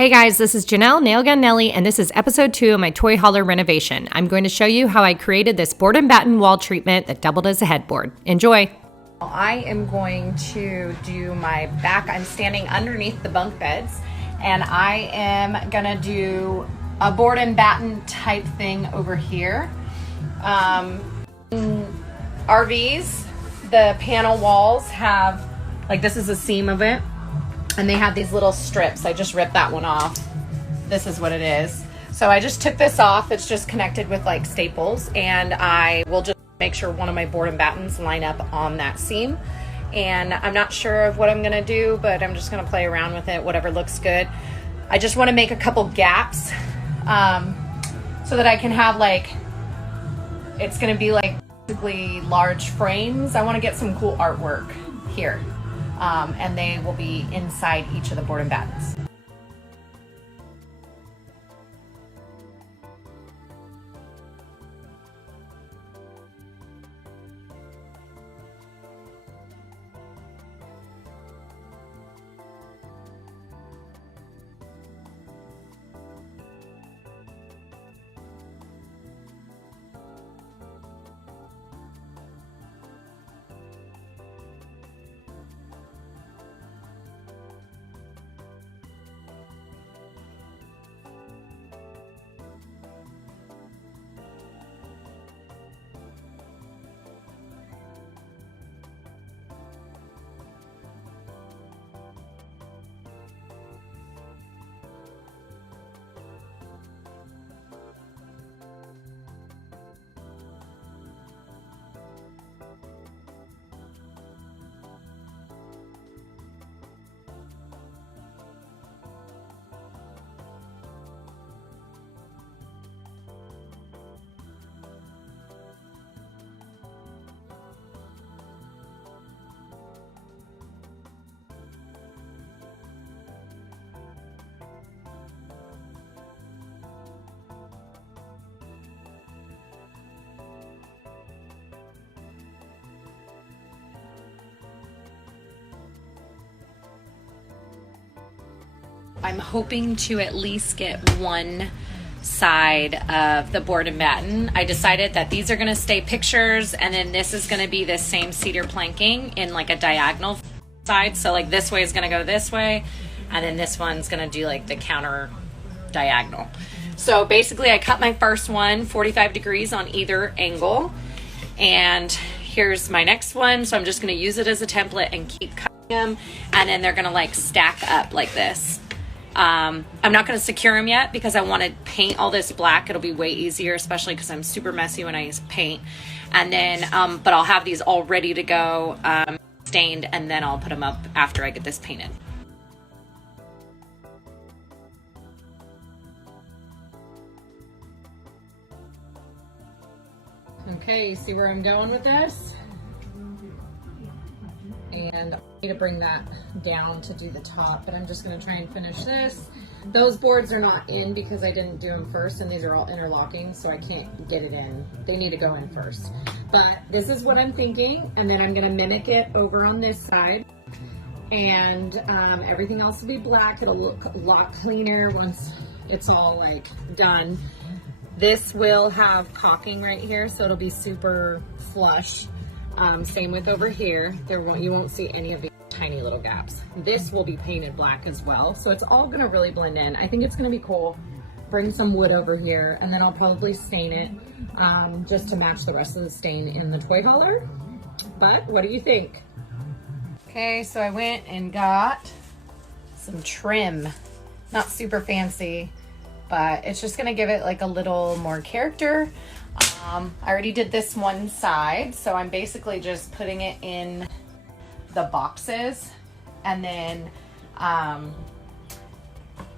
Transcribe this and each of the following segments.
Hey guys, this is Janelle Nail Gun Nelly, and this is episode 2 of my toy hauler renovation. I'm going to show you how I created this board and batten wall treatment that doubled as a headboard. Enjoy! I am going to do my back. I'm standing underneath the bunk beds, and I am gonna do a board and batten type thing over here. In RVs, the panel walls have, like, this is a seam of it, and they have these little strips. I just ripped that one off. This is what it is. So I just took this off. It's just connected with like staples, and I will just make sure one of my board and battens line up on that seam. And I'm not sure of what I'm gonna do, but I'm just gonna play around with it, whatever looks good. I just wanna make a couple gaps so that I can have, like, it's gonna be like basically large frames. I wanna get some cool artwork here. And they will be inside each of the board and battens. I'm hoping to at least get one side of the board and batten. I decided that these are going to stay pictures, and then this is going to be the same cedar planking in like a diagonal side. So like this way is going to go this way, and then this one's going to do like the counter diagonal. So basically I cut my first one 45 degrees on either angle, and here's my next one. So I'm just going to use it as a template and keep cutting them, and then they're going to like stack up like this. I'm not going to secure them yet because I want to paint all this black. It'll be way easier, especially because I'm super messy when I use paint. And then, but I'll have these all ready to go, stained, and then I'll put them up after I get this painted. Okay, see where I'm going with this? And I need to bring that down to do the top, but I'm just going to try and finish this. Those boards are not in because I didn't do them first, and these are all interlocking, so I can't get it in. They need to go in first. But this is what I'm thinking, and then I'm going to mimic it over on this side. And everything else will be black. It'll look a lot cleaner once it's all like done. This will have caulking right here, so it'll be super flush. Same with over here. You won't see any of these tiny little gaps. This will be painted black as well, so it's all gonna really blend in. I think it's gonna be cool. Bring some wood over here, and then I'll probably stain it just to match the rest of the stain in the toy hauler. But what do you think? Okay, so I went and got some trim. Not super fancy, but it's just gonna give it like a little more character. I already did this one side, so I'm basically just putting it in the boxes, and then I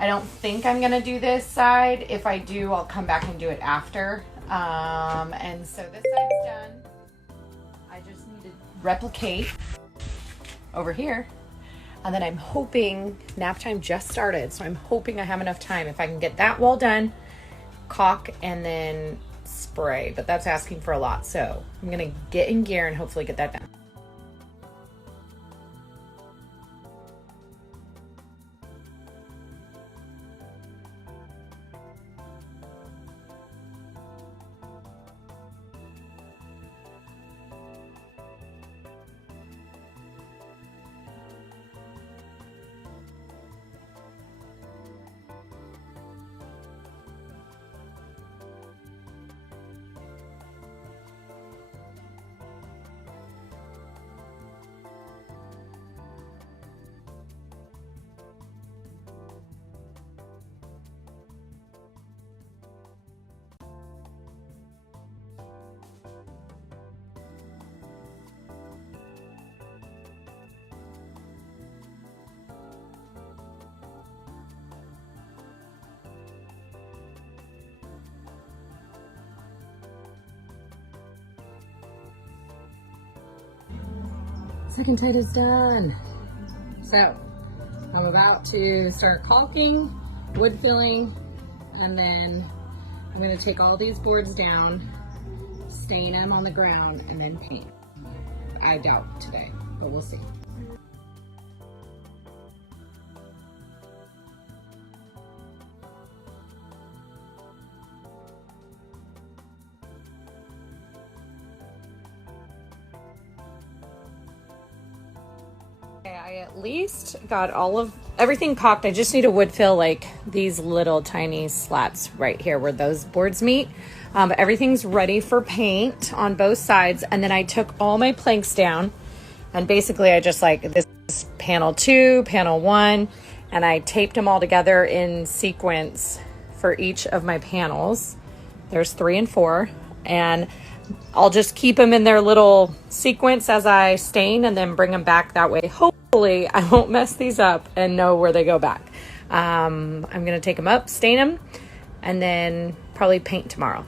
don't think I'm gonna do this side. If I do, I'll come back and do it after. And so this side's done. I just need to replicate over here, and then I'm hoping, nap time just started, so I'm hoping I have enough time. If I can get that wall done, caulk, and then spray, but that's asking for a lot. So I'm gonna get in gear and hopefully get that done. second side is done. So I'm about to start caulking, wood filling, and then I'm going to take all these boards down, stain them on the ground, and then paint. I doubt today, but we'll see. I at least got everything caulked. I just need to wood fill like these little tiny slats right here where those boards meet. But everything's ready for paint on both sides. And then I took all my planks down and basically I just like this panel 2, panel 1, and I taped them all together in sequence for each of my panels. There's 3 and 4, and I'll just keep them in their little sequence as I stain and then bring them back that way. Hopefully I won't mess these up and know where they go back. I'm going to take them up, stain them, and then probably paint tomorrow.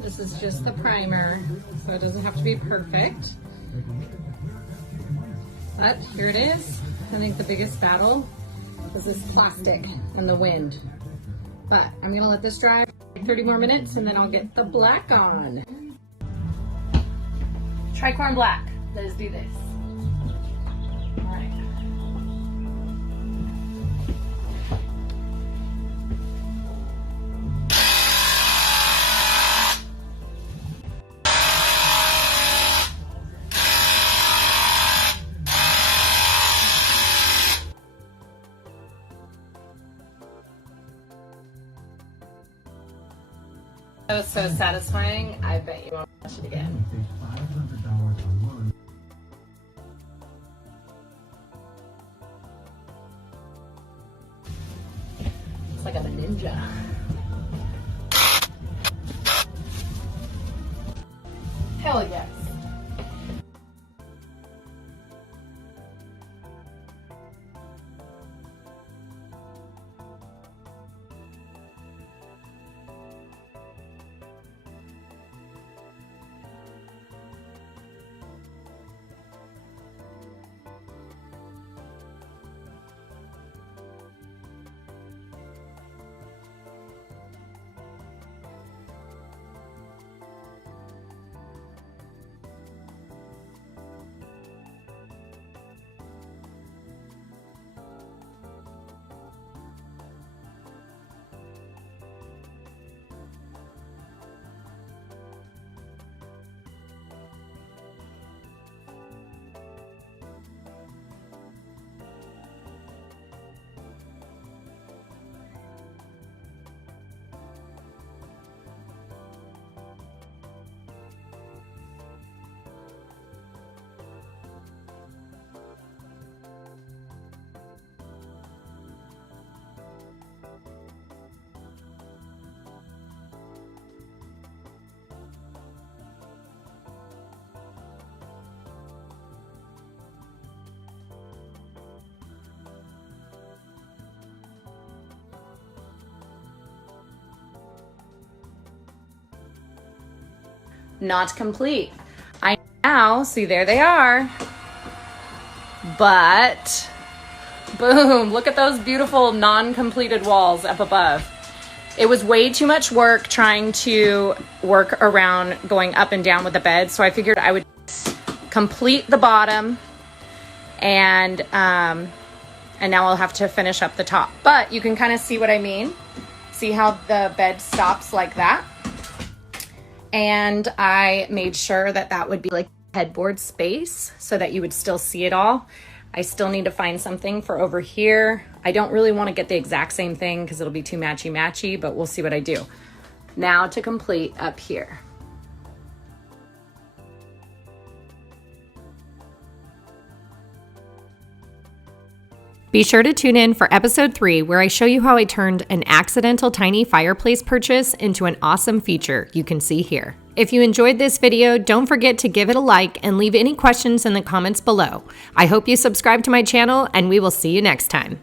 This is just the primer, so it doesn't have to be perfect. But here it is. I think the biggest battle was this plastic and the wind. But I'm gonna let this dry 30 more minutes and then I'll get the black on. Tricorn black. Let's do this. All right. That was so satisfying. I bet you won't watch it again. It's like I'm a ninja. Hell yes. Not complete. I now see there they are, but boom, look at those beautiful non-completed walls up above. It was way too much work trying to work around going up and down with the bed, so I figured I would complete the bottom and now I'll have to finish up the top. But you can kind of see what I mean. See how the bed stops like that? And I made sure that that would be like headboard space so that you would still see it all. I still need to find something for over here. I don't really want to get the exact same thing because it'll be too matchy-matchy, but we'll see what I do. Now to complete up here. Be sure to tune in for episode 3, where I show you how I turned an accidental tiny fireplace purchase into an awesome feature you can see here. If you enjoyed this video, don't forget to give it a like and leave any questions in the comments below. I hope you subscribe to my channel, and we will see you next time.